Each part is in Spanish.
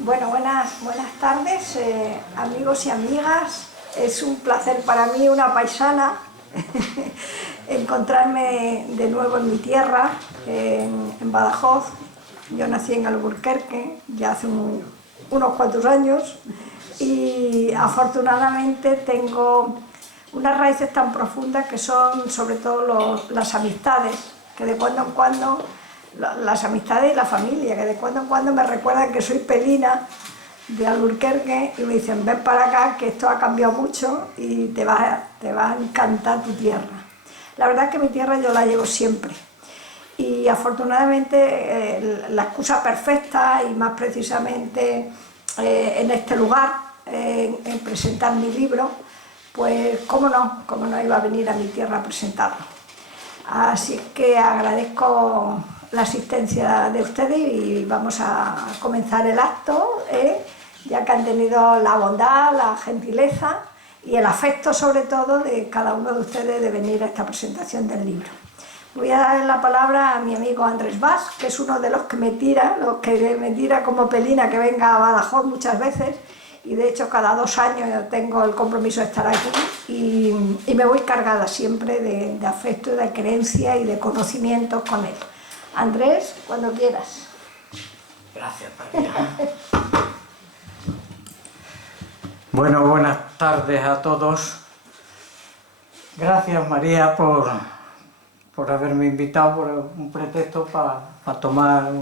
Bueno, buenas tardes, amigos y amigas. Es un placer para mí, una paisana, encontrarme de nuevo en mi tierra, en Badajoz. Yo nací en Alburquerque ya hace unos cuantos años y afortunadamente tengo unas raíces tan profundas que son sobre todo las amistades, que de cuando en cuando, las amistades y la familia, que de cuando en cuando me recuerdan que soy pelina de Alburquerque y me dicen: ven para acá, que esto ha cambiado mucho y te va a encantar tu tierra. La verdad es que mi tierra yo la llevo siempre y afortunadamente la excusa perfecta, y más precisamente en este lugar, en presentar mi libro, pues cómo no iba a venir a mi tierra a presentarlo. Así que agradezco la asistencia de ustedes y vamos a comenzar el acto, ya que han tenido la bondad, la gentileza y el afecto sobre todo de cada uno de ustedes de venir a esta presentación del libro. Voy a dar la palabra a mi amigo Andrés Bas, que es uno de los que me tira como pelina que venga a Badajoz muchas veces, y de hecho cada 2 años yo tengo el compromiso de estar aquí y me voy cargada siempre de afecto, de creencia y de conocimientos con él. Andrés, cuando quieras. Gracias, María. Bueno, buenas tardes a todos. Gracias, María, por haberme invitado, por un pretexto para tomar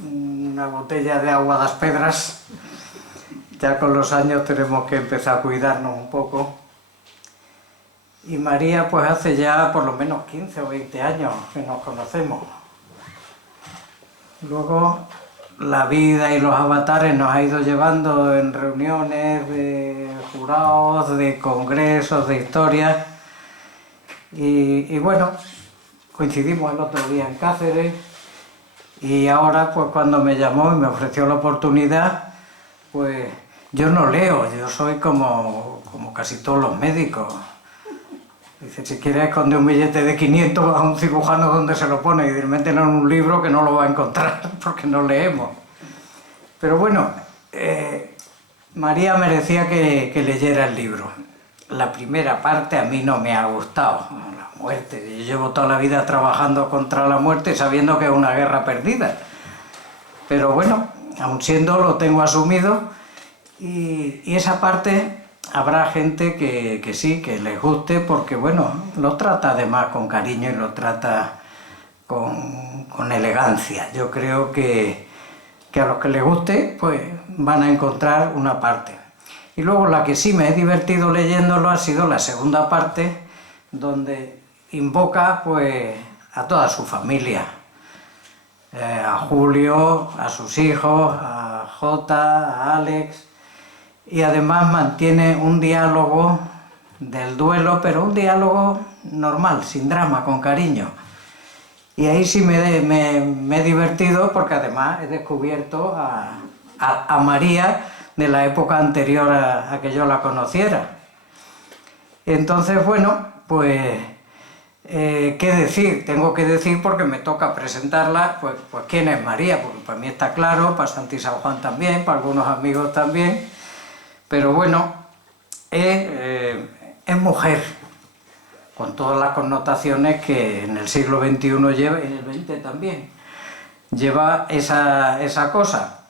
una botella de agua das Pedras. Ya con los años tenemos que empezar a cuidarnos un poco. Y María, pues hace ya por lo menos 15 o 20 años que nos conocemos. Luego la vida y los avatares nos ha ido llevando en reuniones de jurados, de congresos, de historias. Y bueno, coincidimos el otro día en Cáceres y ahora pues cuando me llamó y me ofreció la oportunidad, pues yo no leo, yo soy como casi todos los médicos. Dice: si quieres esconder un billete de 500 a un cirujano donde se lo pone, y de mételo en un libro que no lo va a encontrar porque no leemos. Pero bueno, María me decía que leyera el libro. La primera parte a mí no me ha gustado, la muerte. Yo llevo toda la vida trabajando contra la muerte sabiendo que es una guerra perdida. Pero bueno, aun siendo, lo tengo asumido y esa parte habrá gente que sí, que les guste, porque bueno, lo trata además con cariño y lo trata con elegancia. Yo creo que a los que les guste pues van a encontrar una parte. Y luego la que sí me he divertido leyéndolo ha sido la segunda parte, donde invoca pues a toda su familia, a Julio, a sus hijos, a Jota, a Alex, y además mantiene un diálogo del duelo, pero un diálogo normal, sin drama, con cariño. Y ahí sí me he divertido, porque además he descubierto a María de la época anterior a que yo la conociera. Entonces, bueno, pues, ¿qué decir? Tengo que decir, porque me toca presentarla, pues quién es María, porque para mí está claro, para Santi San Juan también, para algunos amigos también, pero bueno, es mujer, con todas las connotaciones que en el siglo XXI lleva, y en el XX también, lleva esa cosa.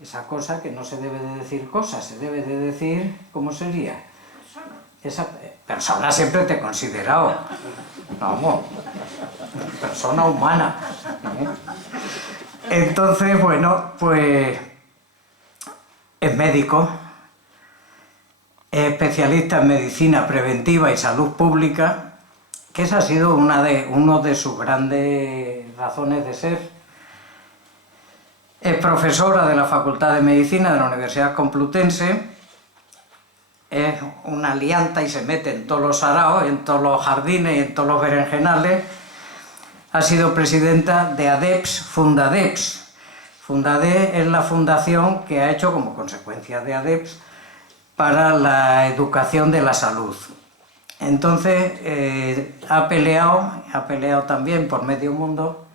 Esa cosa que no se debe de decir cosas, se debe de decir, ¿cómo sería? Esa persona siempre te he considerado, vamos, persona humana. Entonces, bueno, pues es médico, es especialista en medicina preventiva y salud pública, que esa ha sido uno de sus grandes razones de ser. Es profesora de la Facultad de Medicina de la Universidad Complutense es una lianta y se mete en todos los saraos, en todos los jardines y en todos los berenjenales. Ha sido presidenta de ADEPS, Fundadeps. Fundadeps es la fundación que ha hecho, como consecuencia de ADEPS, para la educación de la salud. Entonces ha peleado también por medio mundo,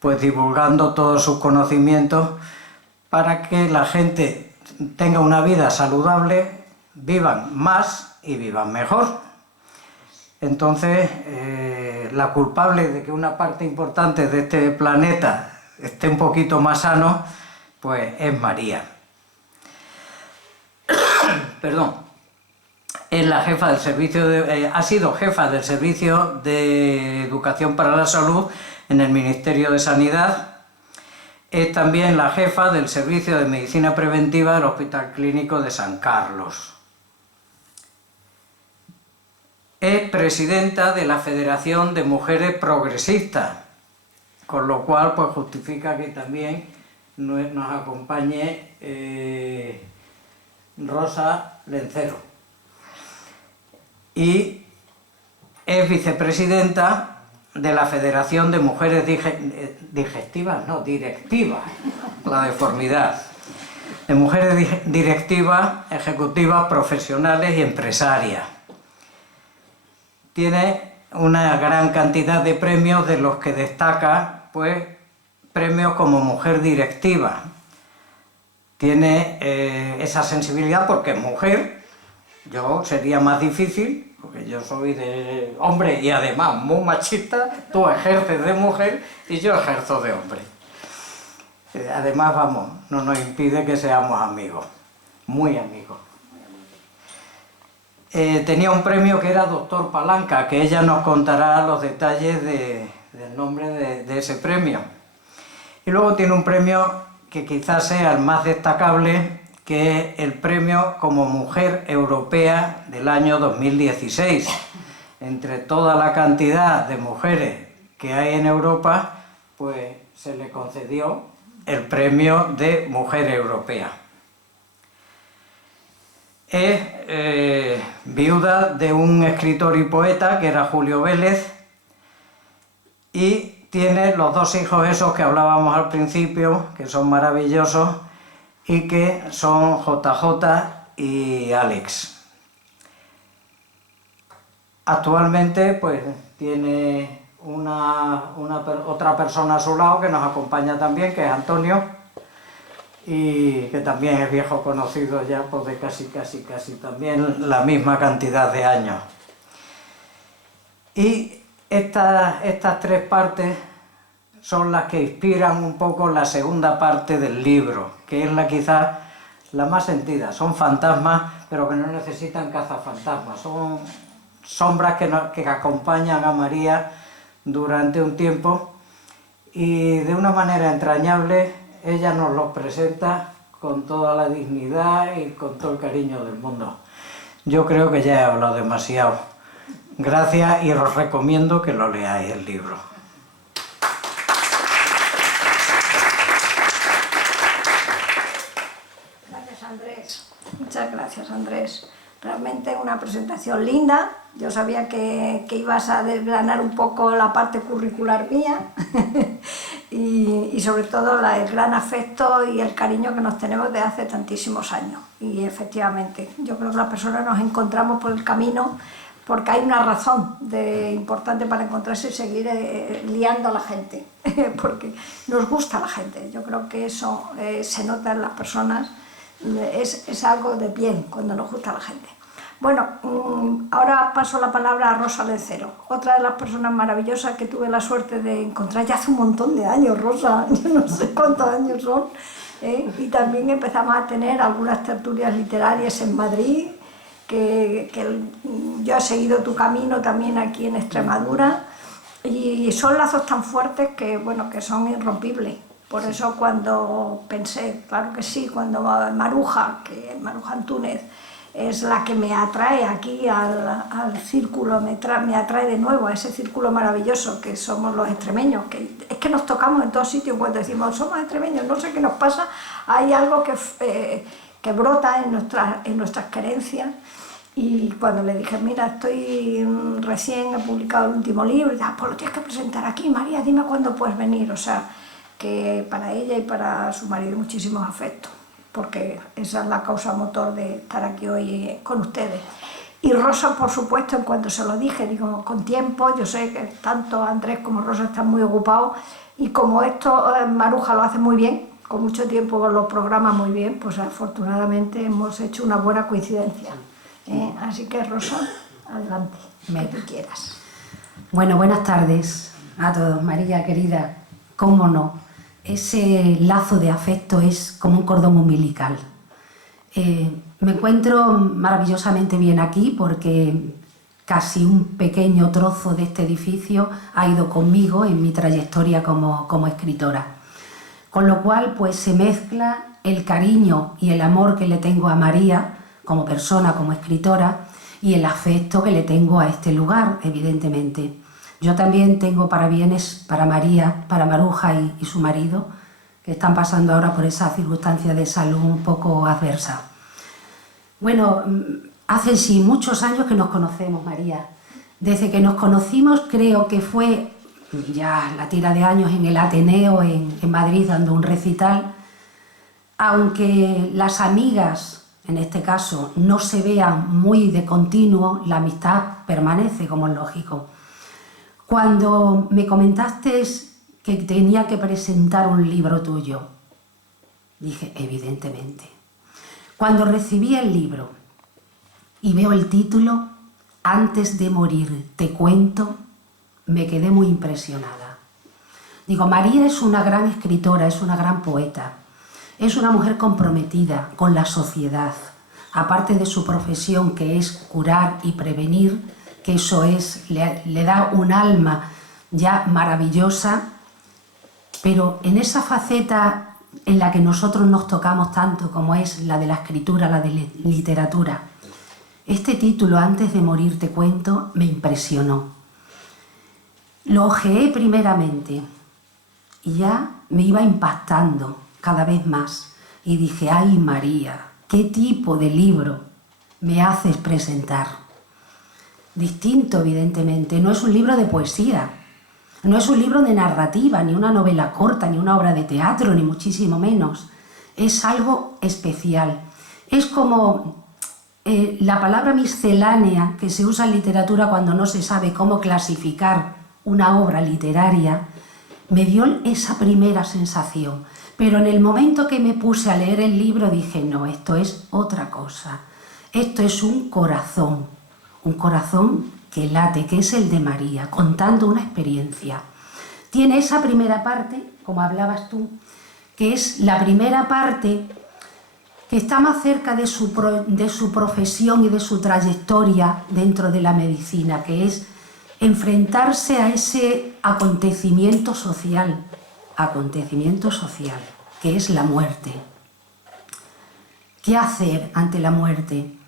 pues divulgando todos sus conocimientos para que la gente tenga una vida saludable, vivan más y vivan mejor. Entonces, la culpable de que una parte importante de este planeta esté un poquito más sano, pues es María. Perdón. Es la jefa del servicio ha sido jefa del Servicio de Educación para la Salud en el Ministerio de Sanidad. Es también la jefa del Servicio de Medicina Preventiva del Hospital Clínico de San Carlos. Es presidenta de la Federación de Mujeres Progresistas, con lo cual pues justifica que también nos acompañe Rosa Lencero. Y es vicepresidenta de la Federación de Mujeres Directivas, la deformidad, de mujeres directivas, ejecutivas, profesionales y empresarias. Tiene una gran cantidad de premios, de los que destaca, pues, premios como mujer directiva. Tiene esa sensibilidad porque es mujer. Yo sería más difícil, porque yo soy de hombre y además muy machista. Tú ejerces de mujer y yo ejerzo de hombre. Además, vamos, no nos impide que seamos amigos, muy amigos. Tenía un premio que era Doctor Palanca, que ella nos contará los detalles del nombre de ese premio. Y luego tiene un premio que quizás sea el más destacable, que es el premio como Mujer Europea del año 2016. Entre toda la cantidad de mujeres que hay en Europa, pues se le concedió el premio de Mujer Europea. Es viuda de un escritor y poeta que era Julio Vélez, y tiene los dos hijos esos que hablábamos al principio, que son maravillosos, y que son JJ y Alex. Actualmente pues tiene otra persona a su lado que nos acompaña también, que es Antonio, y que también es viejo conocido ya, pues de casi también la misma cantidad de años. Y estas tres partes son las que inspiran un poco la segunda parte del libro, que es quizás la más sentida. Son fantasmas, pero que no necesitan cazafantasmas. Son sombras que acompañan a María durante un tiempo, y de una manera entrañable ella nos los presenta con toda la dignidad y con todo el cariño del mundo. Yo creo que ya he hablado demasiado. Gracias, y os recomiendo que lo leáis el libro. Muchas gracias, Andrés. Realmente una presentación linda. Yo sabía que ibas a desgranar un poco la parte curricular mía y sobre todo el gran afecto y el cariño que nos tenemos de hace tantísimos años. Y efectivamente, yo creo que las personas nos encontramos por el camino porque hay una razón importante para encontrarse y seguir liando a la gente, porque nos gusta la gente. Yo creo que eso se nota en las personas. Es algo de piel cuando nos gusta la gente. Bueno, ahora paso la palabra a Rosa Lencero, otra de las personas maravillosas que tuve la suerte de encontrar ya hace un montón de años. Rosa, yo no sé cuántos años son, y también empezamos a tener algunas tertulias literarias en Madrid, que yo he seguido tu camino también aquí en Extremadura, y son lazos tan fuertes que, bueno, que son irrompibles. Por eso cuando pensé, claro que sí, cuando Maruja Antúnez es la que me atrae aquí al círculo, me atrae de nuevo a ese círculo maravilloso que somos los extremeños, que es que nos tocamos en todos sitios. Cuando decimos somos extremeños, no sé qué nos pasa, hay algo que brota en nuestras creencias, Y cuando le dije, mira, recién he publicado el último libro, y pues lo tienes que presentar aquí, María, dime cuándo puedes venir. O sea, que para ella y para su marido muchísimos afectos, porque esa es la causa motor de estar aquí hoy con ustedes. Y Rosa, por supuesto, en cuanto se lo dije, digo, con tiempo, yo sé que tanto Andrés como Rosa están muy ocupados, y como esto Maruja lo hace muy bien, con mucho tiempo lo programa muy bien, pues afortunadamente hemos hecho una buena coincidencia. Así que Rosa, adelante, que tú quieras. Bueno, buenas tardes a todos. María, querida, cómo no, ese lazo de afecto es como un cordón umbilical. Me encuentro maravillosamente bien aquí porque casi un pequeño trozo de este edificio ha ido conmigo en mi trayectoria como escritora. Con lo cual, pues se mezcla el cariño y el amor que le tengo a María como persona, como escritora, y el afecto que le tengo a este lugar, evidentemente. Yo también tengo parabienes para María, para Maruja y su marido, que están pasando ahora por esa circunstancia de salud un poco adversa. Bueno, hace sí muchos años que nos conocemos, María. Desde que nos conocimos, creo que fue ya la tira de años en el Ateneo, en Madrid, dando un recital. Aunque las amigas, en este caso, no se vean muy de continuo, la amistad permanece, como es lógico. Cuando me comentaste que tenía que presentar un libro tuyo, dije, evidentemente. Cuando recibí el libro y veo el título, Antes de morir te cuento, me quedé muy impresionada. Digo, María es una gran escritora, es una gran poeta, es una mujer comprometida con la sociedad, aparte de su profesión, que es curar y prevenir, que eso le da un alma ya maravillosa, pero en esa faceta en la que nosotros nos tocamos tanto, como es la de la escritura, la de la literatura, este título, Antes de morir te cuento, me impresionó. Lo ojeé primeramente y ya me iba impactando cada vez más. Y dije, ay María, ¿qué tipo de libro me haces presentar? Distinto, evidentemente, no es un libro de poesía, no es un libro de narrativa, ni una novela corta, ni una obra de teatro, ni muchísimo menos. Es algo especial. Es como la palabra miscelánea que se usa en literatura cuando no se sabe cómo clasificar una obra literaria, me dio esa primera sensación. Pero en el momento que me puse a leer el libro dije, no, esto es otra cosa. Esto es un corazón que late, que es el de María, contando una experiencia. Tiene esa primera parte, como hablabas tú, que es la primera parte que está más cerca de su profesión y de su trayectoria dentro de la medicina, que es enfrentarse a ese acontecimiento social, que es la muerte. ¿Qué hacer ante la muerte?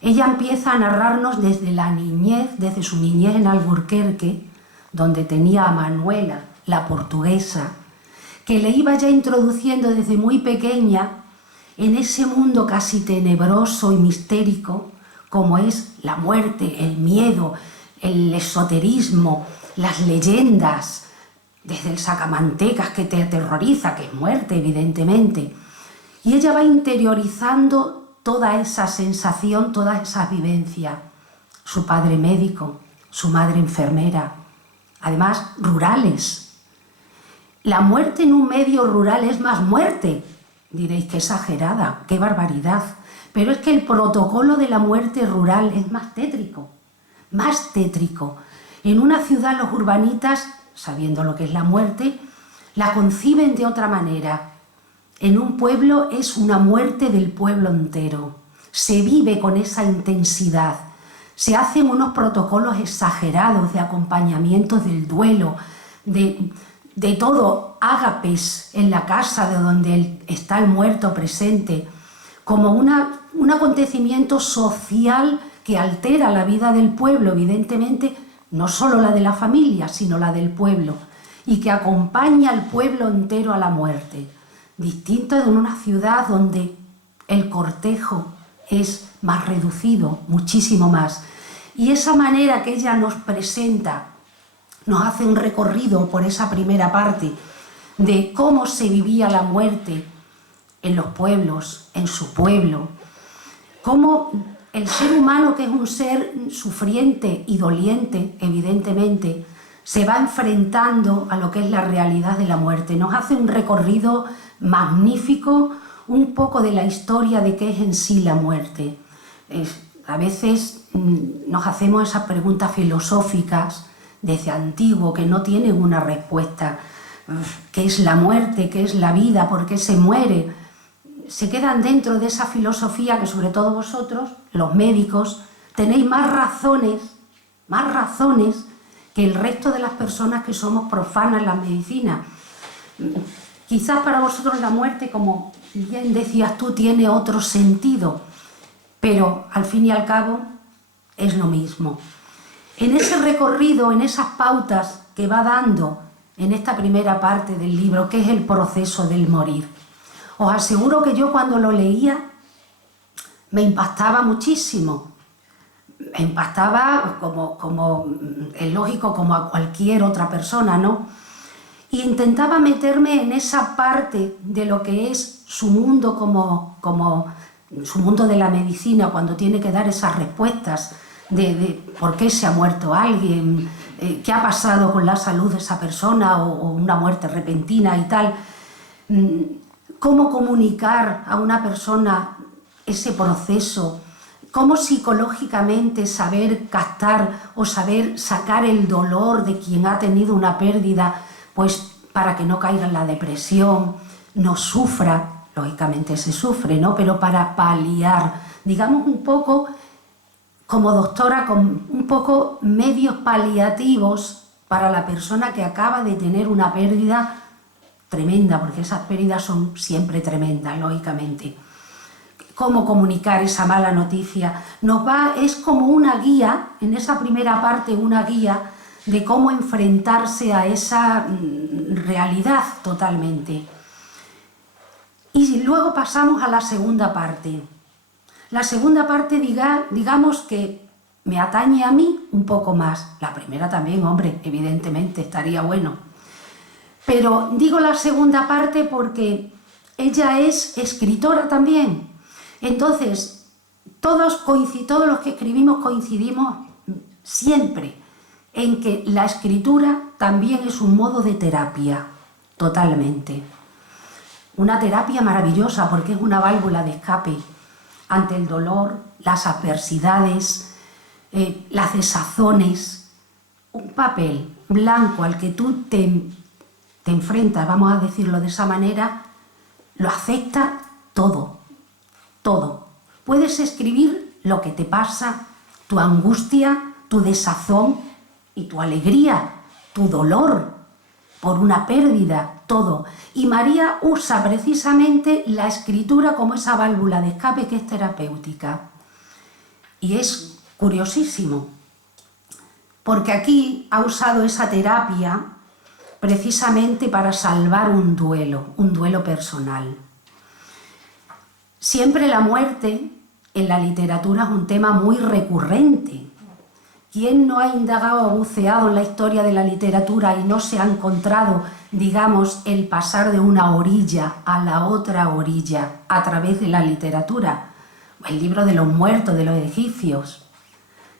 Ella empieza a narrarnos desde la niñez, desde su niñez en Alburquerque, donde tenía a Manuela, la portuguesa, que le iba ya introduciendo desde muy pequeña en ese mundo casi tenebroso y mistérico, como es la muerte, el miedo, el esoterismo, las leyendas, desde el sacamantecas que te aterroriza, que es muerte, evidentemente. Y ella va interiorizando toda esa sensación, toda esa vivencia. Su padre médico, su madre enfermera, además rurales. La muerte en un medio rural es más muerte. Diréis, qué exagerada, qué barbaridad. Pero es que el protocolo de la muerte rural es más tétrico, más tétrico. En una ciudad los urbanitas, sabiendo lo que es la muerte, la conciben de otra manera. En un pueblo es una muerte del pueblo entero. Se vive con esa intensidad. Se hacen unos protocolos exagerados de acompañamiento del duelo, de todo, ágapes en la casa de donde está el muerto presente, como un acontecimiento social que altera la vida del pueblo, evidentemente, no solo la de la familia, sino la del pueblo, y que acompaña al pueblo entero a la muerte. Distinto de una ciudad donde el cortejo, es más reducido, muchísimo más. Y esa manera que ella nos presenta, nos hace un recorrido por esa primera parte de cómo se vivía la muerte en los pueblos, en su pueblo, cómo el ser humano, que es un ser sufriente y doliente, evidentemente, se va enfrentando a lo que es la realidad de la muerte. Nos hace un recorrido magnífico, un poco de la historia de qué es en sí la muerte. A veces nos hacemos esas preguntas filosóficas desde antiguo que no tienen una respuesta. ¿Qué es la muerte? ¿Qué es la vida? ¿Por qué se muere? Se quedan dentro de esa filosofía que sobre todo vosotros, los médicos, tenéis más razones que el resto de las personas que somos profanas en la medicina. Quizás para vosotros la muerte, como bien decías tú, tiene otro sentido, pero al fin y al cabo es lo mismo. En ese recorrido, en esas pautas que va dando en esta primera parte del libro, que es el proceso del morir, os aseguro que yo cuando lo leía me impactaba muchísimo. Me impactaba como es lógico, como a cualquier otra persona, ¿no? Y intentaba meterme en esa parte de lo que es su mundo como su mundo de la medicina, cuando tiene que dar esas respuestas de por qué se ha muerto alguien, qué ha pasado con la salud de esa persona o una muerte repentina y tal. Cómo comunicar a una persona ese proceso, cómo psicológicamente saber captar o saber sacar el dolor de quien ha tenido una pérdida, pues para que no caiga en la depresión, no sufra, lógicamente se sufre, ¿no? Pero para paliar, digamos un poco, como doctora, con un poco medios paliativos para la persona que acaba de tener una pérdida tremenda, porque esas pérdidas son siempre tremendas, lógicamente. Cómo comunicar esa mala noticia. Es como una guía, en esa primera parte, una guía de cómo enfrentarse a esa realidad totalmente. Y luego pasamos a la segunda parte. La segunda parte, digamos que me atañe a mí un poco más. La primera también, hombre, evidentemente, estaría bueno. Pero digo la segunda parte porque ella es escritora también. Entonces, todos los que escribimos coincidimos siempre en que la escritura también es un modo de terapia, totalmente. Una terapia maravillosa porque es una válvula de escape ante el dolor, las adversidades, las desazones. Un papel blanco al que tú te enfrentas, vamos a decirlo de esa manera, lo acepta todo. Todo. Puedes escribir lo que te pasa, tu angustia, tu desazón y tu alegría, tu dolor por una pérdida, todo. Y María usa precisamente la escritura como esa válvula de escape que es terapéutica. Y es curiosísimo, porque aquí ha usado esa terapia precisamente para salvar un duelo personal. Siempre la muerte en la literatura es un tema muy recurrente. ¿Quién no ha indagado o buceado en la historia de la literatura y no se ha encontrado, digamos, el pasar de una orilla a la otra orilla a través de la literatura? El libro de los muertos de los egipcios.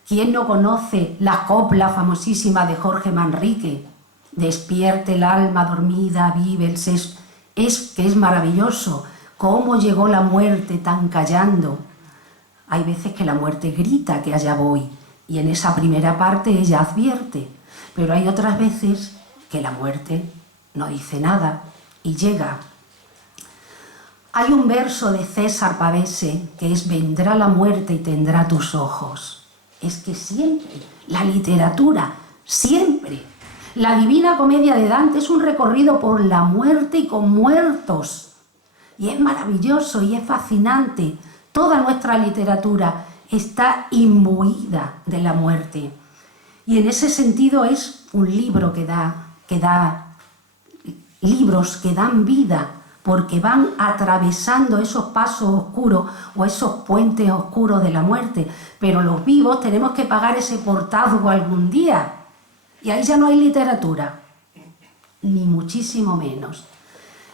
¿Quién no conoce la copla famosísima de Jorge Manrique? Despierte el alma dormida, vive el seso. Que es maravilloso. ¿Cómo llegó la muerte tan callando? Hay veces que la muerte grita que allá voy, y en esa primera parte ella advierte, pero hay otras veces que la muerte no dice nada y llega. Hay un verso de César Pavese que es: vendrá la muerte y tendrá tus ojos. Es que siempre, la literatura, siempre. La Divina Comedia de Dante es un recorrido por la muerte y con muertos. Y es maravilloso y es fascinante. Toda nuestra literatura está imbuida de la muerte. Y en ese sentido es un libro que da libros que dan vida, porque van atravesando esos pasos oscuros o esos puentes oscuros de la muerte. Pero los vivos tenemos que pagar ese portazgo algún día. Y ahí ya no hay literatura, ni muchísimo menos.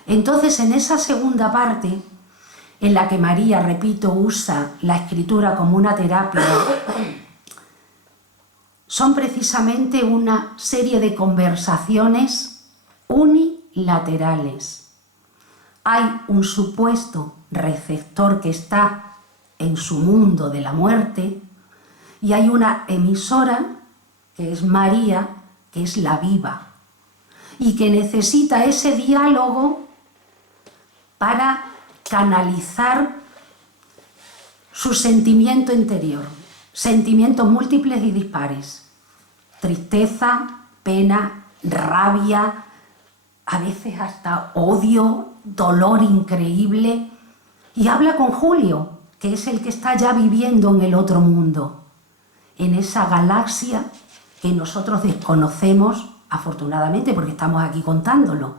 Entonces, en esa segunda parte, en la que María, repito, usa la escritura como una terapia, son precisamente una serie de conversaciones unilaterales. Hay un supuesto receptor que está en su mundo de la muerte y hay una emisora, que es María, que es la viva, y que necesita ese diálogo para canalizar su sentimiento interior, sentimientos múltiples y dispares, tristeza, pena, rabia, a veces hasta odio, dolor increíble, y habla con Julio, que es el que está ya viviendo en el otro mundo, en esa galaxia que nosotros desconocemos, afortunadamente, porque estamos aquí contándolo.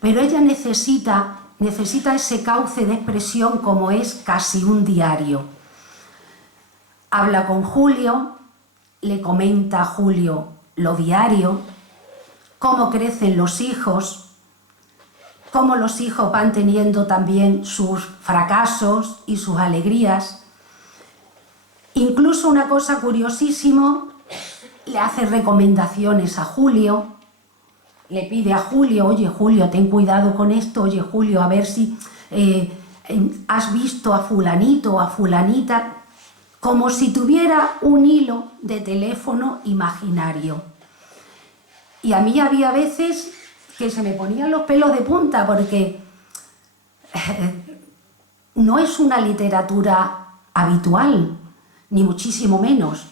Pero ella necesita ese cauce de expresión como es casi un diario. Habla con Julio, le comenta a Julio lo diario, cómo crecen los hijos, cómo los hijos van teniendo también sus fracasos y sus alegrías. Incluso una cosa curiosísima, le hace recomendaciones a Julio, le pide a Julio, oye Julio, ten cuidado con esto, oye Julio, a ver si has visto a fulanito o a fulanita, como si tuviera un hilo de teléfono imaginario. Y a mí había veces que se me ponían los pelos de punta porque no es una literatura habitual, ni muchísimo menos,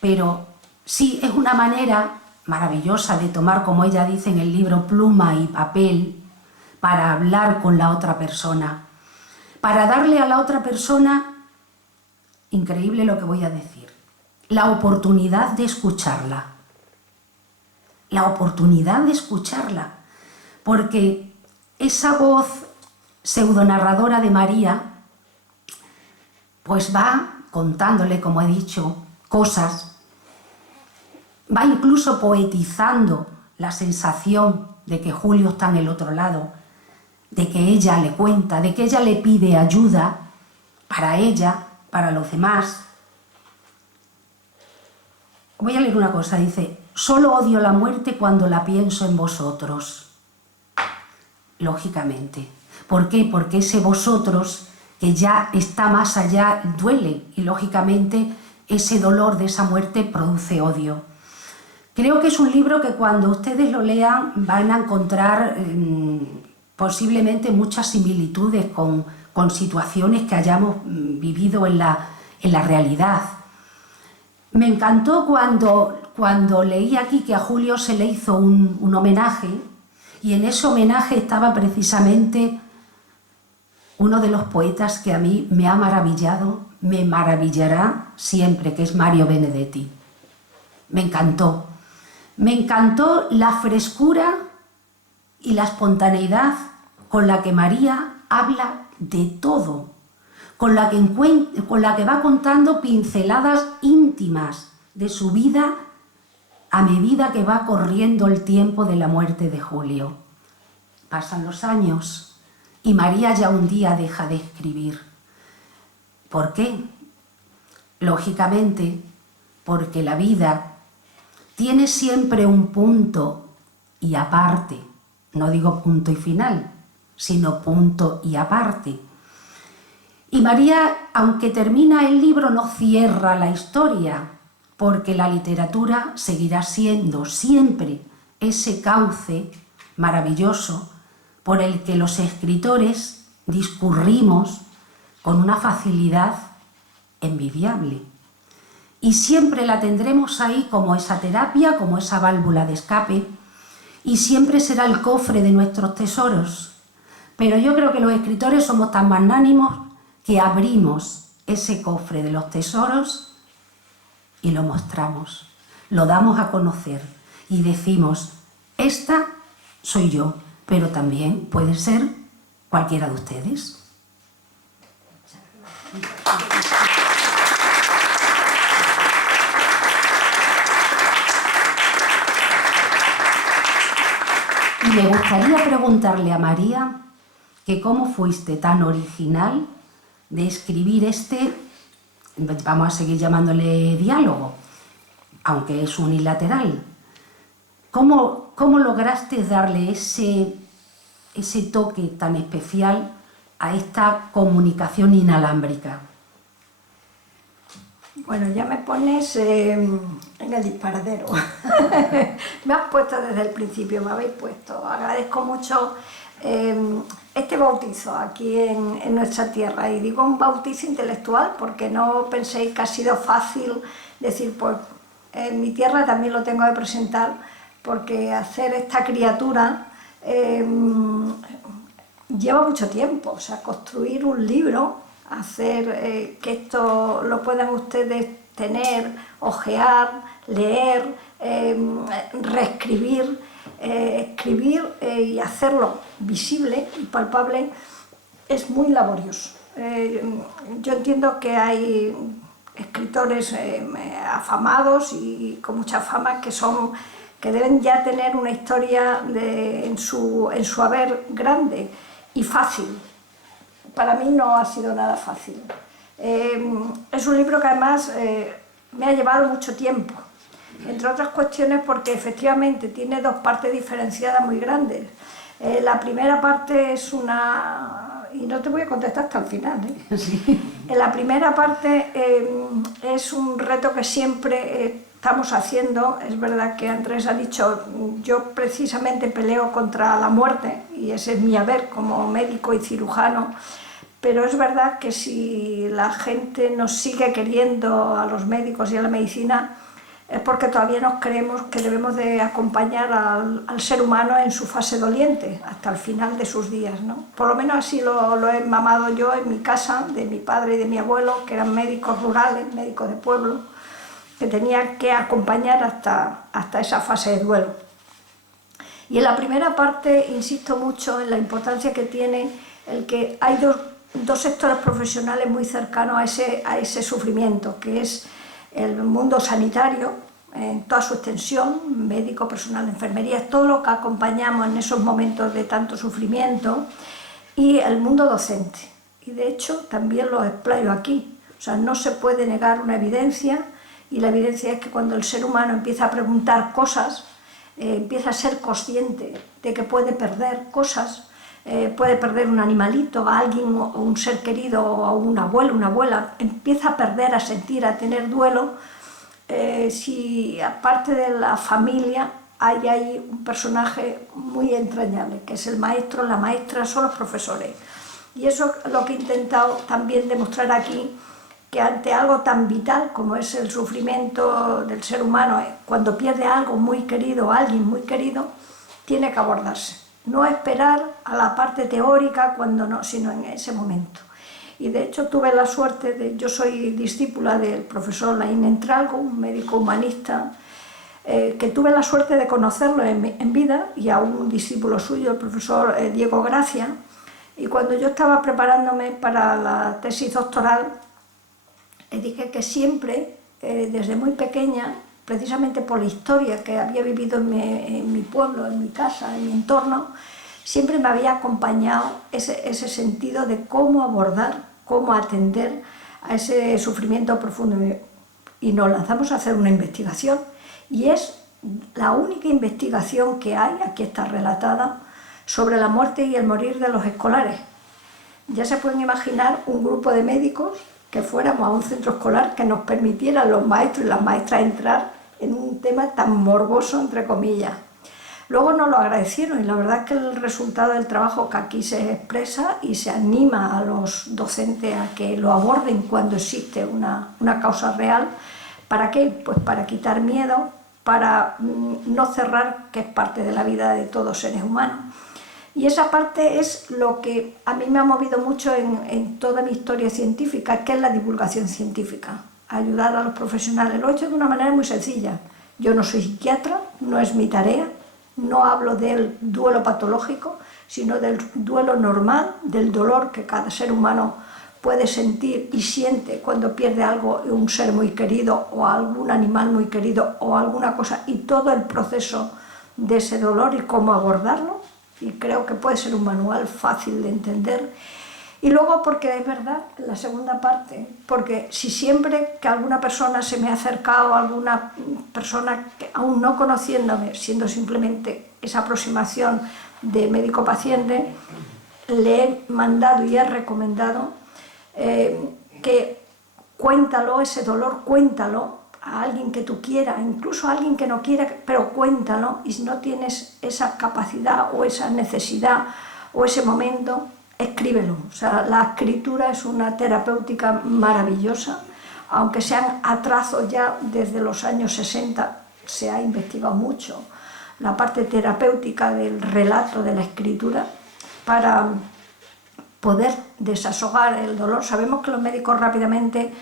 pero sí es una manera maravillosa de tomar, como ella dice en el libro, pluma y papel para hablar con la otra persona, para darle a la otra persona, increíble lo que voy a decir, la oportunidad de escucharla. La oportunidad de escucharla, porque esa voz pseudonarradora de María pues va contándole, como he dicho, cosas, va incluso poetizando la sensación de que Julio está en el otro lado, de que ella le cuenta, de que ella le pide ayuda para ella, para los demás. Voy a leer una cosa, dice: solo odio la muerte cuando la pienso en vosotros. Lógicamente. ¿Por qué? Porque ese vosotros que ya está más allá duele y lógicamente ese dolor de esa muerte produce odio. Creo que es un libro que cuando ustedes lo lean van a encontrar posiblemente muchas similitudes con situaciones que hayamos vivido en la realidad. Me encantó cuando leí aquí que a Julio se le hizo un homenaje, y en ese homenaje estaba precisamente uno de los poetas que a mí me ha maravillado, me maravillará siempre, que es Mario Benedetti. Me encantó. Me encantó la frescura y la espontaneidad con la que María habla de todo, con la que va contando pinceladas íntimas de su vida a medida que va corriendo el tiempo de la muerte de Julio. Pasan los años y María ya un día deja de escribir. ¿Por qué? Lógicamente, porque la vida tiene siempre un punto y aparte. No digo punto y final, sino punto y aparte. Y María, aunque termina el libro, no cierra la historia, porque la literatura seguirá siendo siempre ese cauce maravilloso por el que los escritores discurrimos con una facilidad envidiable. Y siempre la tendremos ahí como esa terapia, como esa válvula de escape, y siempre será el cofre de nuestros tesoros. Pero yo creo que los escritores somos tan magnánimos que abrimos ese cofre de los tesoros y lo mostramos, lo damos a conocer y decimos: esta soy yo, pero también puede ser cualquiera de ustedes. Y me gustaría preguntarle a María que cómo fuiste tan original de escribir vamos a seguir llamándole diálogo, aunque es unilateral. ¿Cómo lograste darle ese toque tan especial a esta comunicación inalámbrica? Bueno, ya me pones en el disparadero. Me has puesto desde el principio, me habéis puesto. Agradezco mucho este bautizo aquí en nuestra tierra. Y digo un bautizo intelectual porque no penséis que ha sido fácil decir, pues en mi tierra también lo tengo que presentar, porque hacer esta criatura lleva mucho tiempo. O sea, construir un libro, hacer que esto lo puedan ustedes tener, ojear, leer, reescribir, escribir y hacerlo visible y palpable es muy laborioso. Yo entiendo que hay escritores afamados y con mucha fama que deben ya tener una historia en su haber grande y fácil. Para mí no ha sido nada fácil. Es un libro que además me ha llevado mucho tiempo, entre otras cuestiones porque efectivamente tiene dos partes diferenciadas muy grandes. La primera parte es y no te voy a contestar hasta el final, Sí. La primera parte es un reto que siempre estamos haciendo. Es verdad que Andrés ha dicho, yo precisamente peleo contra la muerte y ese es mi haber como médico y cirujano, pero es verdad que si la gente nos sigue queriendo a los médicos y a la medicina es porque todavía nos creemos que debemos de acompañar al ser humano en su fase doliente, hasta el final de sus días, ¿no? Por lo menos así lo he mamado yo en mi casa, de mi padre y de mi abuelo, que eran médicos rurales, médicos de pueblo, que tenían que acompañar hasta esa fase de duelo. Y en la primera parte insisto mucho en la importancia que tiene el que hay dos sectores profesionales muy cercanos a ese sufrimiento, que es el mundo sanitario en toda su extensión, médico, personal de enfermería, todo lo que acompañamos en esos momentos de tanto sufrimiento, y el mundo docente. Y de hecho también lo explayo aquí. O sea, no se puede negar una evidencia, y la evidencia es que cuando el ser humano empieza a preguntar cosas, empieza a ser consciente de que puede perder cosas, puede perder un animalito, a alguien o un ser querido, o a un abuelo, una abuela, empieza a perder, a sentir, a tener duelo. Si aparte de la familia hay ahí un personaje muy entrañable, que es el maestro, la maestra, son los profesores. Y eso es lo que he intentado también demostrar aquí, que ante algo tan vital como es el sufrimiento del ser humano, cuando pierde algo muy querido, alguien muy querido, tiene que abordarse. No esperar a la parte teórica cuando no, sino en ese momento. Y de hecho tuve la suerte yo soy discípula del profesor Laín Entralgo, un médico humanista, que tuve la suerte de conocerlo en vida, y a un discípulo suyo, el profesor Diego Gracia, y cuando yo estaba preparándome para la tesis doctoral, dije que siempre, desde muy pequeña, precisamente por la historia que había vivido en mi pueblo, en mi casa, en mi entorno, siempre me había acompañado ese sentido de cómo abordar, cómo atender a ese sufrimiento profundo. Y nos lanzamos a hacer una investigación, y es la única investigación que hay, aquí está relatada, sobre la muerte y el morir de los escolares. Ya se pueden imaginar un grupo de médicos que fuéramos a un centro escolar, que nos permitieran los maestros y las maestras entrar en un tema tan morboso, entre comillas. Luego nos lo agradecieron, y la verdad es que el resultado del trabajo que aquí se expresa, y se anima a los docentes a que lo aborden cuando existe una causa real. ¿Para qué? Pues para quitar miedo, para no cerrar, que es parte de la vida de todos seres humanos. Y esa parte es lo que a mí me ha movido mucho en toda mi historia científica, que es la divulgación científica. Ayudar a los profesionales. Lo he hecho de una manera muy sencilla. Yo no soy psiquiatra, no es mi tarea, No hablo del duelo patológico, sino del duelo normal, del dolor que cada ser humano puede sentir y siente cuando pierde algo, un ser muy querido o algún animal muy querido o alguna cosa, y todo el proceso de ese dolor y cómo abordarlo. Y creo que puede ser un manual fácil de entender. Y luego porque es verdad, la segunda parte, porque si siempre que alguna persona se me ha acercado, alguna persona que aún no conociéndome, siendo simplemente esa aproximación de médico-paciente, le he mandado y he recomendado que cuéntalo, ese dolor, cuéntalo a alguien que tú quieras, incluso a alguien que no quiera, pero cuéntalo, y si no tienes esa capacidad o esa necesidad o ese momento, escríbelo. O sea, la escritura es una terapéutica maravillosa, aunque sean a trazos ya desde los años 60, se ha investigado mucho la parte terapéutica del relato de la escritura para poder desahogar el dolor. Sabemos que los médicos rápidamente,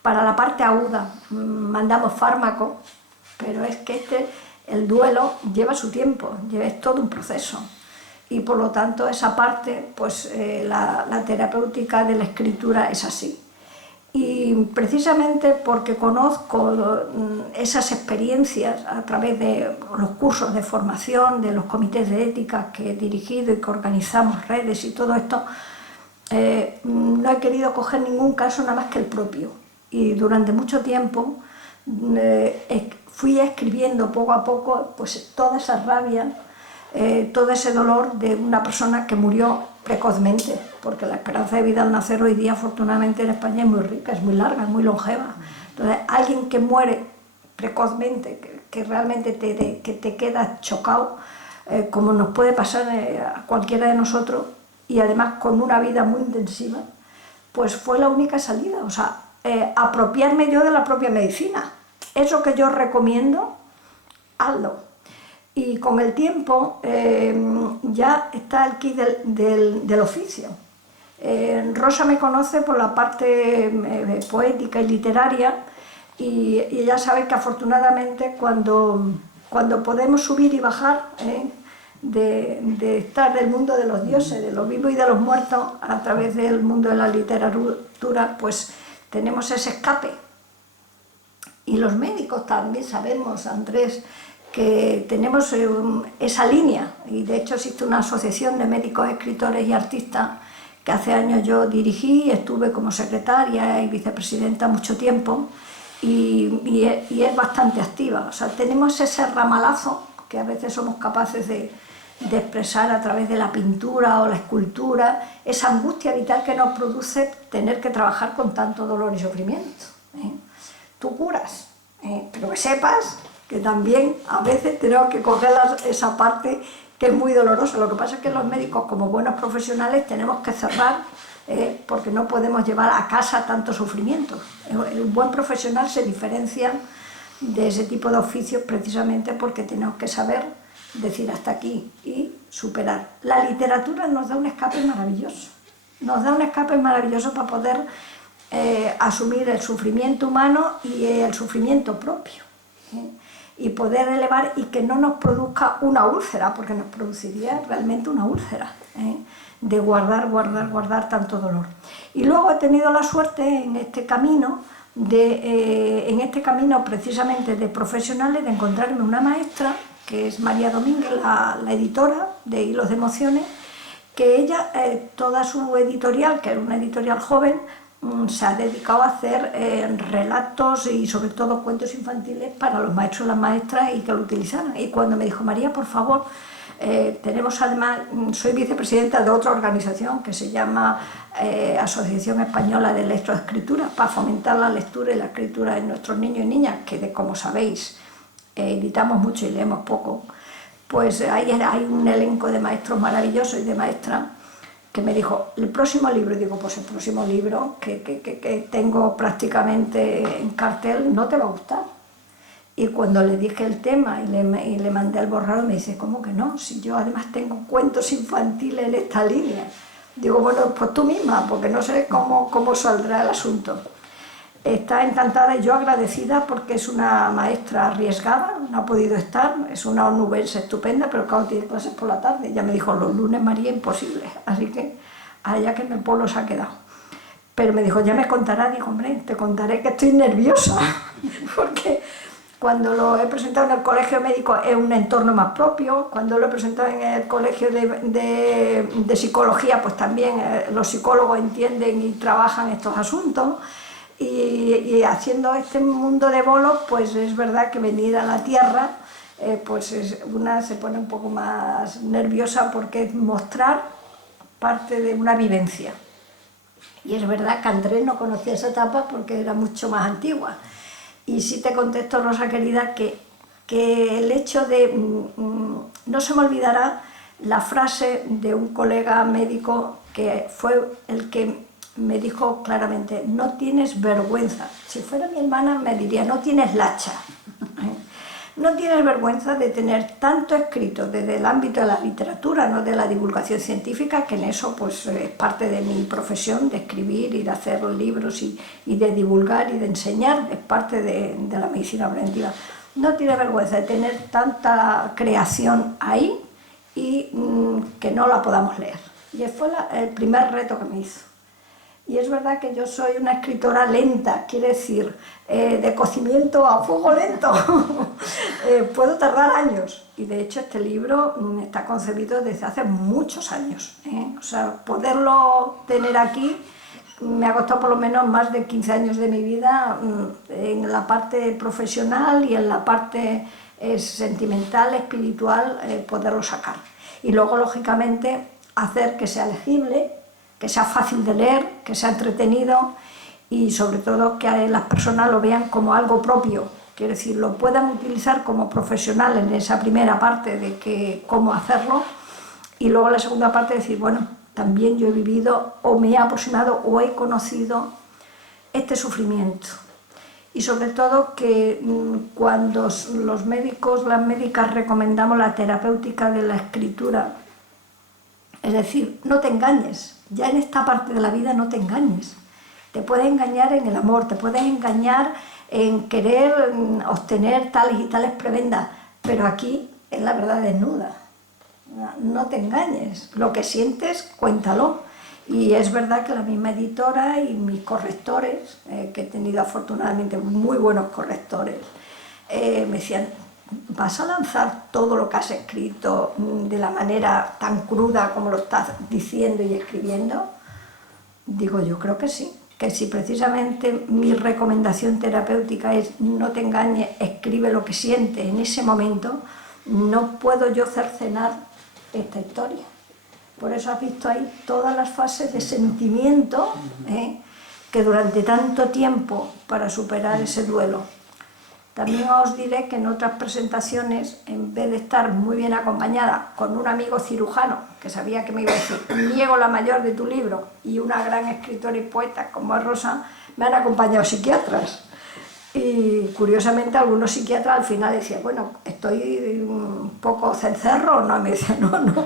para la parte aguda, mandamos fármacos, pero es que el duelo lleva su tiempo, es todo un proceso. Y por lo tanto esa parte, pues la terapéutica de la escritura es así. Y precisamente porque conozco esas experiencias a través de los cursos de formación, de los comités de ética que he dirigido y que organizamos redes y todo esto, no he querido coger ningún caso nada más que el propio. Y durante mucho tiempo fui escribiendo poco a poco pues toda esa rabia, todo ese dolor de una persona que murió precozmente, porque la esperanza de vida al nacer hoy día afortunadamente en España es muy rica, es muy larga, es muy longeva. Entonces alguien que muere precozmente, que realmente te queda chocado, como nos puede pasar a cualquiera de nosotros, y además con una vida muy intensiva, pues fue la única salida. O sea, apropiarme yo de la propia medicina. Eso que yo recomiendo, hazlo. Y con el tiempo ya está el kit del oficio. Rosa me conoce por la parte poética y literaria, y ella sabe que afortunadamente cuando podemos subir y bajar, de estar del mundo de los dioses, de los vivos y de los muertos, a través del mundo de la literatura, pues tenemos ese escape. Y los médicos también sabemos, Andrés, que tenemos esa línea, y de hecho existe una asociación de médicos, escritores y artistas que hace años yo dirigí, estuve como secretaria y vicepresidenta mucho tiempo, y es bastante activa. O sea, tenemos ese ramalazo que a veces somos capaces de expresar a través de la pintura o la escultura, esa angustia vital que nos produce tener que trabajar con tanto dolor y sufrimiento. Tú curas, pero que sepas que también a veces tenemos que coger esa parte que es muy dolorosa. Lo que pasa es que los médicos, como buenos profesionales, tenemos que cerrar, porque no podemos llevar a casa tanto sufrimiento. El buen profesional se diferencia de ese tipo de oficios precisamente porque tenemos que saber decir hasta aquí y superar. La literatura nos da un escape maravilloso, nos da un escape maravilloso para poder asumir el sufrimiento humano y el sufrimiento propio, y poder elevar y que no nos produzca una úlcera, porque nos produciría realmente una úlcera, de guardar tanto dolor. Y luego he tenido la suerte en este camino, precisamente de profesionales, de encontrarme una maestra, que es María Domínguez, la editora de Hilos de Emociones, que ella, toda su editorial, que era una editorial joven, se ha dedicado a hacer relatos y sobre todo cuentos infantiles para los maestros y las maestras, y que lo utilizaran. Y cuando me dijo, María, por favor, tenemos además, soy vicepresidenta de otra organización que se llama Asociación Española de Lectoescritura, para fomentar la lectura y la escritura en nuestros niños y niñas, que como sabéis editamos mucho y leemos poco. Pues hay un elenco de maestros maravillosos y de maestras que me dijo, el próximo libro, y digo, pues el próximo libro que tengo prácticamente en cartel no te va a gustar. Y cuando le dije el tema y le mandé el borrador, me dice, ¿cómo que no? Si yo además tengo cuentos infantiles en esta línea. Digo, bueno, pues tú misma, porque no sé cómo saldrá el asunto. está encantada y yo agradecida porque es una maestra arriesgada, no ha podido estar, es una onubense estupenda, pero claro, tiene clases por la tarde. Ya me dijo, los lunes, María, imposible, así que allá que en el pueblo se ha quedado. Pero me dijo, ya me contará. Digo, hombre, te contaré que estoy nerviosa, porque cuando lo he presentado en el colegio médico es un entorno más propio, cuando lo he presentado en el colegio de psicología, pues también los psicólogos entienden y trabajan estos asuntos, y haciendo este mundo de bolos, pues es verdad que venir a la tierra, pues una se pone un poco más nerviosa porque es mostrar parte de una vivencia. Y es verdad que Andrés no conocía esa etapa porque era mucho más antigua. Y sí te contesto, Rosa querida, que el hecho de... no se me olvidará la frase de un colega médico que fue el que me dijo claramente, no tienes vergüenza. Si fuera mi hermana me diría, no tienes lacha. No tienes vergüenza de tener tanto escrito desde el ámbito de la literatura, no de la divulgación científica, que en eso pues es parte de mi profesión, de escribir y de hacer libros y de divulgar y de enseñar, es parte de la medicina preventiva. No tienes vergüenza de tener tanta creación ahí y que no la podamos leer. Y fue el primer reto que me hizo. Y es verdad que yo soy una escritora lenta, quiere decir, de cocimiento a fuego lento. Puedo tardar años. Y de hecho este libro está concebido desde hace muchos años. O sea, poderlo tener aquí me ha costado por lo menos más de 15 años de mi vida en la parte profesional y en la parte sentimental, espiritual, poderlo sacar. Y luego, lógicamente, hacer que sea legible, que sea fácil de leer, que sea entretenido y sobre todo que las personas lo vean como algo propio, quiero decir, lo puedan utilizar como profesional en esa primera parte de cómo hacerlo, y luego la segunda parte decir, bueno, también yo he vivido o me he aproximado o he conocido este sufrimiento. Y sobre todo que cuando los médicos, las médicas recomendamos la terapéutica de la escritura, es decir, no te engañes. Ya en esta parte de la vida no te engañes. Te puedes engañar en el amor, te puedes engañar en querer obtener tales y tales prebendas, pero aquí es la verdad desnuda. No te engañes. Lo que sientes, cuéntalo. Y es verdad que la misma editora y mis correctores, que he tenido afortunadamente muy buenos correctores, me decían, ¿vas a lanzar todo lo que has escrito de la manera tan cruda como lo estás diciendo y escribiendo? Digo, yo creo que sí, que si precisamente mi recomendación terapéutica es no te engañes, escribe lo que sientes en ese momento, no puedo yo cercenar esta historia. Por eso has visto ahí todas las fases de sentimiento que durante tanto tiempo para superar ese duelo. También os diré que en otras presentaciones, en vez de estar muy bien acompañada con un amigo cirujano, que sabía que me iba a decir, niego la mayor de tu libro, y una gran escritora y poeta como es Rosa, me han acompañado psiquiatras. Y curiosamente algunos psiquiatras al final decían, bueno, estoy un poco cencerro, ¿no? Y me decían, no.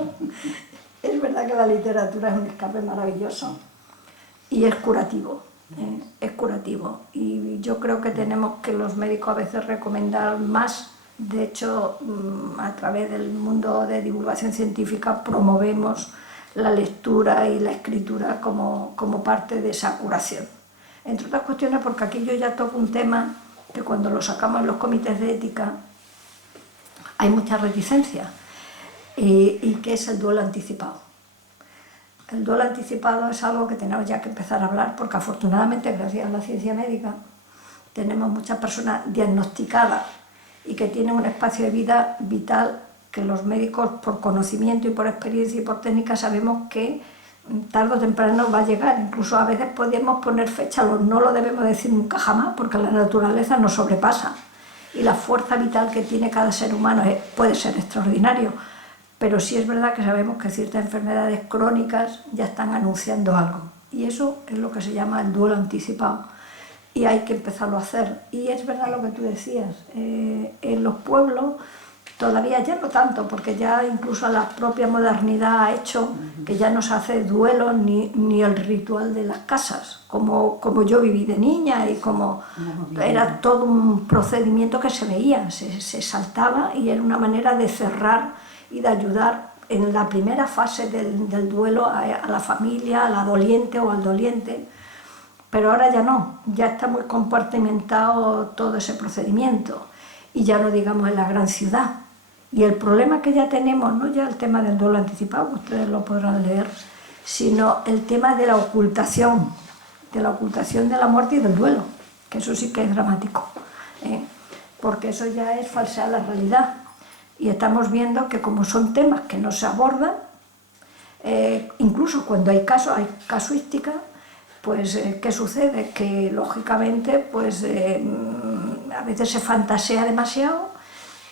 Es verdad que la literatura es un escape maravilloso y es curativo. Es curativo y yo creo que tenemos que los médicos a veces recomendar más. De hecho, a través del mundo de divulgación científica promovemos la lectura y la escritura como parte de esa curación, entre otras cuestiones porque aquí yo ya toco un tema que cuando lo sacamos en los comités de ética hay mucha reticencia y que es el duelo anticipado. El duelo anticipado es algo que tenemos ya que empezar a hablar porque afortunadamente, gracias a la ciencia médica, tenemos muchas personas diagnosticadas y que tienen un espacio de vida vital que los médicos, por conocimiento y por experiencia y por técnica, sabemos que tarde o temprano va a llegar. Incluso a veces podemos poner fecha, no lo debemos decir nunca jamás porque la naturaleza nos sobrepasa y la fuerza vital que tiene cada ser humano puede ser extraordinario. Pero sí es verdad que sabemos que ciertas enfermedades crónicas ya están anunciando algo. Y eso es lo que se llama el duelo anticipado. Y hay que empezarlo a hacer. Y es verdad lo que tú decías. En los pueblos Todavía ya no tanto, porque ya incluso la propia modernidad ha hecho que ya no se hace duelo ni el ritual de las casas, como yo viví de niña y como era todo un procedimiento que se veía, se saltaba y era una manera de cerrar y de ayudar en la primera fase del duelo a la familia, a la doliente o al doliente, pero ahora ya no, ya está muy compartimentado todo ese procedimiento y ya no digamos en la gran ciudad. Y el problema que ya tenemos, no ya el tema del duelo anticipado, que ustedes lo podrán leer, sino el tema de la ocultación de la muerte y del duelo, que eso sí que es dramático, porque eso ya es falsear la realidad. Y estamos viendo que como son temas que no se abordan, incluso cuando hay casos, hay casuística, pues ¿qué sucede? Que lógicamente pues, a veces se fantasea demasiado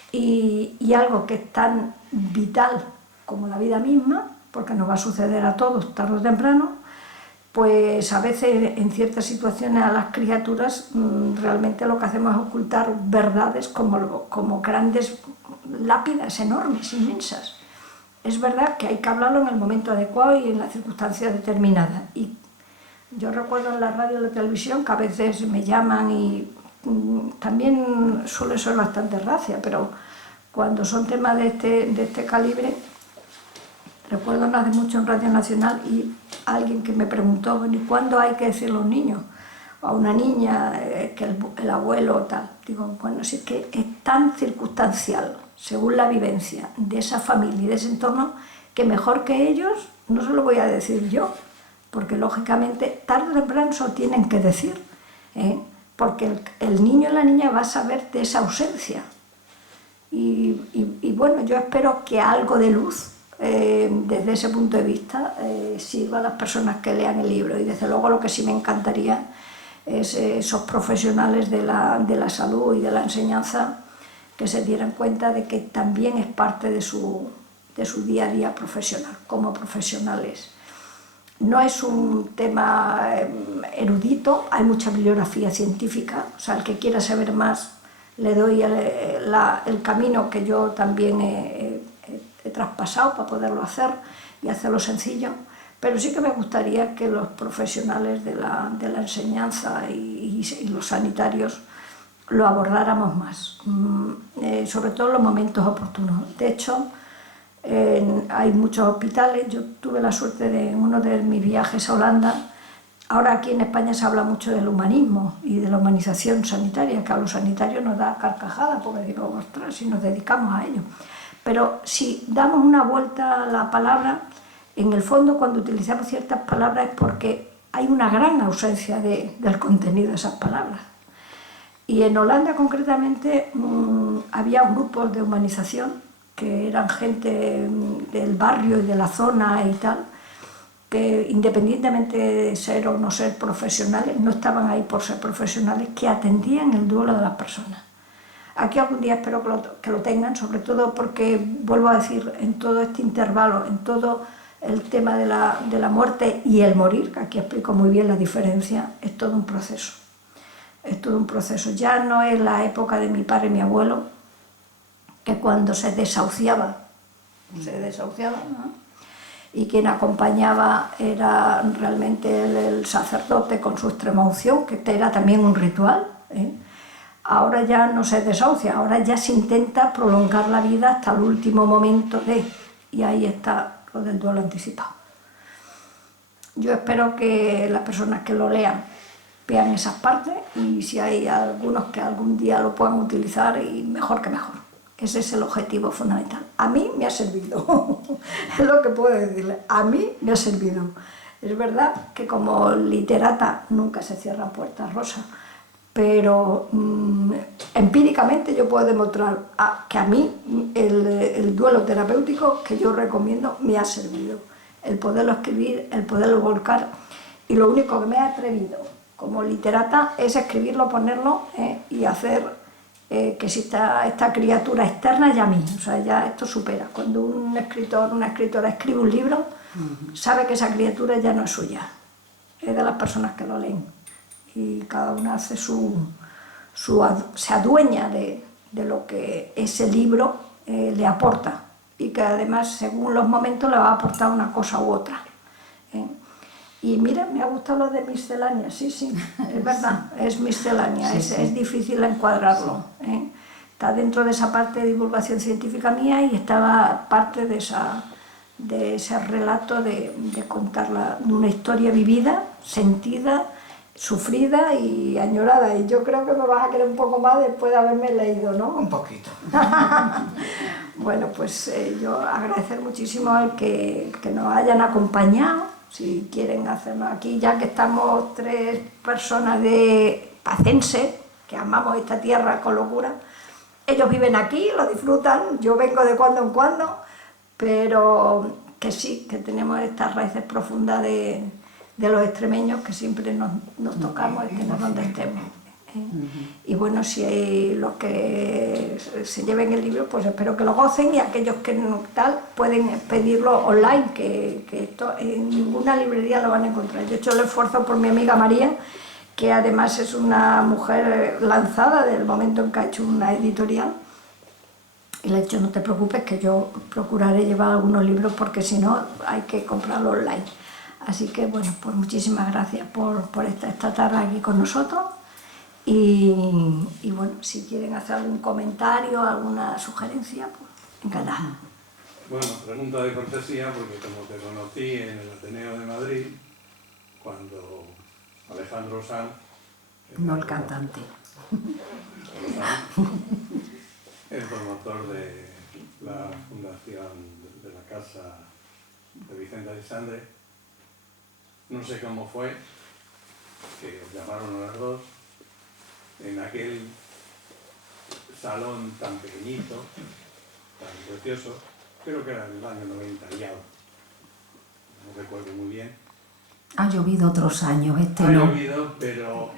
y algo que es tan vital como la vida misma, porque nos va a suceder a todos tarde o temprano, pues a veces en ciertas situaciones a las criaturas realmente lo que hacemos es ocultar verdades como grandes lápidas enormes, inmensas. Es verdad que hay que hablarlo en el momento adecuado y en las circunstancias determinadas. Y yo recuerdo en la radio y la televisión que a veces me llaman y también suele ser bastante racia, pero cuando son temas de este calibre, recuerdo no hace mucho en Radio Nacional y alguien que me preguntó, ¿y cuándo hay que decirle a un niño o a una niña que el abuelo o tal? Digo, bueno, sí que es tan circunstancial, según la vivencia de esa familia y de ese entorno, que mejor que ellos no se lo voy a decir yo, porque lógicamente tarde o temprano se lo tienen que decir, porque el niño o la niña va a saber de esa ausencia. Y bueno, yo espero que algo de luz desde ese punto de vista sirva a las personas que lean el libro, y desde luego lo que sí me encantaría es esos profesionales de la salud y de la enseñanza que se dieran cuenta de que también es parte de su día a día profesional, como profesionales. No es un tema erudito, hay mucha bibliografía científica, o sea, el que quiera saber más le doy el camino que yo también he traspasado para poderlo hacer y hacerlo sencillo, pero sí que me gustaría que los profesionales de la enseñanza y los sanitarios lo abordáramos más, sobre todo en los momentos oportunos. De hecho, hay muchos hospitales. Yo tuve la suerte de, en uno de mis viajes a Holanda, ahora aquí en España se habla mucho del humanismo y de la humanización sanitaria, que a los sanitarios nos da carcajada, porque digo, ostras, si nos dedicamos a ello. Pero si damos una vuelta a la palabra, en el fondo cuando utilizamos ciertas palabras es porque hay una gran ausencia del contenido de esas palabras. Y en Holanda concretamente había grupos de humanización que eran gente del barrio y de la zona y tal, que independientemente de ser o no ser profesionales, no estaban ahí por ser profesionales, que atendían el duelo de las personas. Aquí algún día espero que lo tengan, sobre todo porque, vuelvo a decir, en todo este intervalo, en todo el tema de la muerte y el morir, que aquí explico muy bien la diferencia, es todo un proceso. Es todo un proceso. Ya no es la época de mi padre y mi abuelo, que cuando se desahuciaba, ¿no? Y quien acompañaba era realmente el sacerdote con su extremaunción, que era también un ritual. Ahora ya no se desahucia, ahora ya se intenta prolongar la vida hasta el último momento y ahí está lo del duelo anticipado. Yo espero que las personas que lo lean vean esas partes, y si hay algunos que algún día lo puedan utilizar, y mejor que mejor. Ese es el objetivo fundamental. A mí me ha servido, es lo que puedo decirle, a mí me ha servido. Es verdad que como literata nunca se cierran puertas, Rosa, pero empíricamente yo puedo demostrar que a mí el duelo terapéutico que yo recomiendo me ha servido. El poderlo escribir, el poderlo volcar, y lo único que me he atrevido como literata es escribirlo, ponerlo y hacer que exista esta criatura externa ya a mí. O sea, ya esto supera. Cuando un escritor, una escritora escribe un libro, sabe que esa criatura ya no es suya, es de las personas que lo leen. Y cada una hace se adueña de lo que ese libro le aporta, y que además según los momentos le va a aportar una cosa u otra. Y mira, me ha gustado lo de miscelánea, sí, es verdad, es miscelánea, Sí, es sí. difícil encuadrarlo. Está dentro de esa parte de divulgación científica mía y estaba parte de ese relato de contar una historia vivida, sentida, sufrida y añorada. Y yo creo que me vas a querer un poco más después de haberme leído, ¿no? Un poquito. Bueno, pues yo agradecer muchísimo al que nos hayan acompañado. Si quieren hacernos aquí, ya que estamos 3 personas de Pacense, que amamos esta tierra con locura, ellos viven aquí, lo disfrutan, yo vengo de cuando en cuando, pero que sí, que tenemos estas raíces profundas de los extremeños que siempre nos tocamos, estemos donde estemos. Y bueno, si hay los que se lleven el libro, pues espero que lo gocen, y aquellos que no tal pueden pedirlo online, que esto en ninguna librería lo van a encontrar. Yo he hecho el esfuerzo por mi amiga María, que además es una mujer lanzada del momento en que ha hecho una editorial, y le he dicho, no te preocupes, que yo procuraré llevar algunos libros, porque si no hay que comprarlo online. Así que bueno, pues muchísimas gracias por estar esta tarde aquí con nosotros. Y bueno, si quieren hacer algún comentario, alguna sugerencia, pues encantada. Bueno, pregunta de cortesía, porque como te conocí en el Ateneo de Madrid, cuando Alejandro Sanz, No el cantante. el promotor de la fundación de la casa de Vicente Alexandre, no sé cómo fue, que os llamaron a las dos, en aquel salón tan pequeñito, tan precioso, creo que era en el año 90 y algo, no recuerdo muy bien. Ha llovido otros años, este Ha no. llovido, pero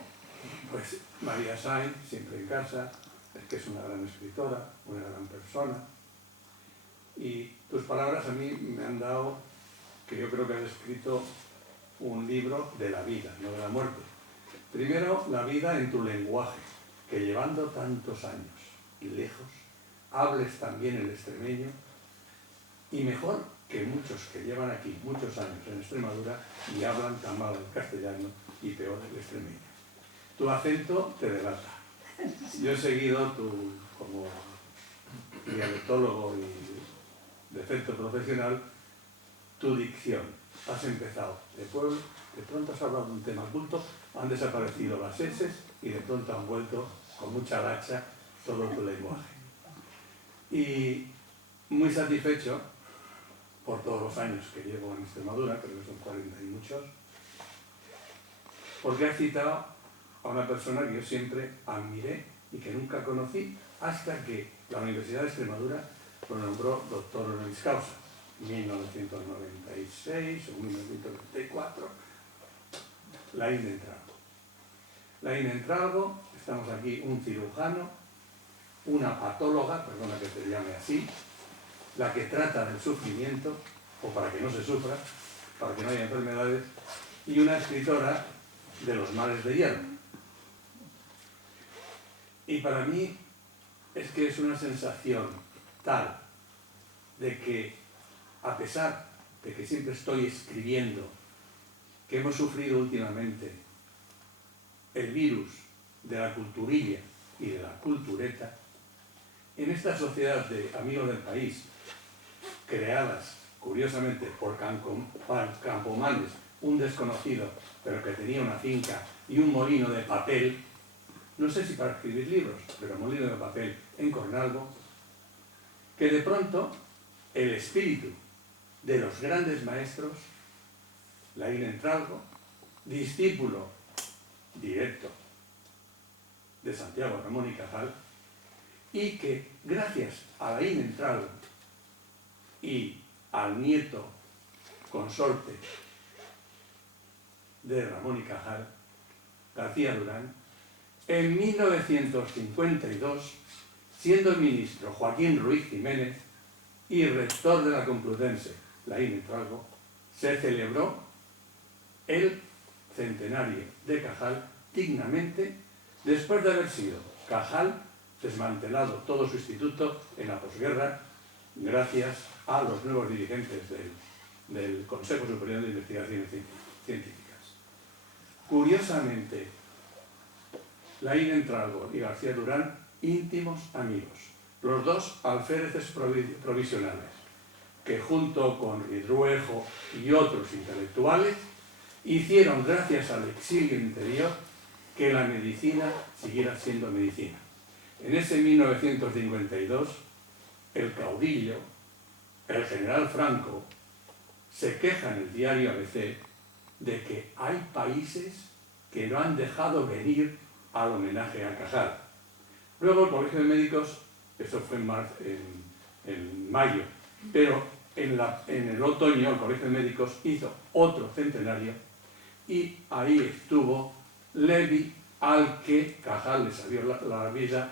pues María Sainz, siempre en casa, es que es una gran escritora, una gran persona, y tus palabras a mí me han dado que yo creo que has escrito un libro de la vida, no de la muerte. Primero, la vida en tu lenguaje, que llevando tantos años lejos, hables también el extremeño, y mejor que muchos que llevan aquí muchos años en Extremadura y hablan tan mal el castellano y peor el extremeño. Tu acento te delata. Yo he seguido como dialectólogo y defecto profesional, tu dicción. Has empezado de pueblo, de pronto has hablado de un tema culto, han desaparecido las eses y de pronto han vuelto con mucha lacha todo tu lenguaje. Y muy satisfecho por todos los años que llevo en Extremadura, creo que son 40 y muchos, porque has citado a una persona que yo siempre admiré y que nunca conocí hasta que la Universidad de Extremadura lo nombró doctor honoris causa, 1996 o 1994, Laín Entralgo. Laín Entralgo, estamos aquí un cirujano, una patóloga, perdona que te llame así, la que trata del sufrimiento, o para que no se sufra, para que no haya enfermedades, y una escritora de los males de hierro. Y para mí es que es una sensación tal de que, a pesar de que siempre estoy escribiendo, que hemos sufrido últimamente el virus de la culturilla y de la cultureta, en esta sociedad de amigos del país, creadas curiosamente por campomanes, un desconocido, pero que tenía una finca y un molino de papel, no sé si para escribir libros, pero molino de papel en Cornalvo, que de pronto el espíritu de los grandes maestros, Laín Entralgo, discípulo directo de Santiago Ramón y Cajal, y que gracias a Laín Entralgo y al nieto consorte de Ramón y Cajal, García Durán, en 1952, siendo el ministro Joaquín Ruiz Jiménez y rector de la Complutense, Laín Entralgo, se celebró el centenario de Cajal dignamente, después de haber sido Cajal desmantelado todo su instituto en la posguerra gracias a los nuevos dirigentes del Consejo Superior de Investigaciones Científicas. Curiosamente, Laín Entralgo y García Durán, íntimos amigos, los dos alféreces provisionales, que junto con Ridruejo y otros intelectuales hicieron, gracias al exilio interior, que la medicina siguiera siendo medicina. En ese 1952, el caudillo, el general Franco, se queja en el diario ABC de que hay países que no han dejado venir al homenaje a Cajal. Luego el Colegio de Médicos, eso fue en mayo, pero en el otoño el Colegio de Médicos hizo otro centenario y ahí estuvo Levi, al que Cajal le salió la vida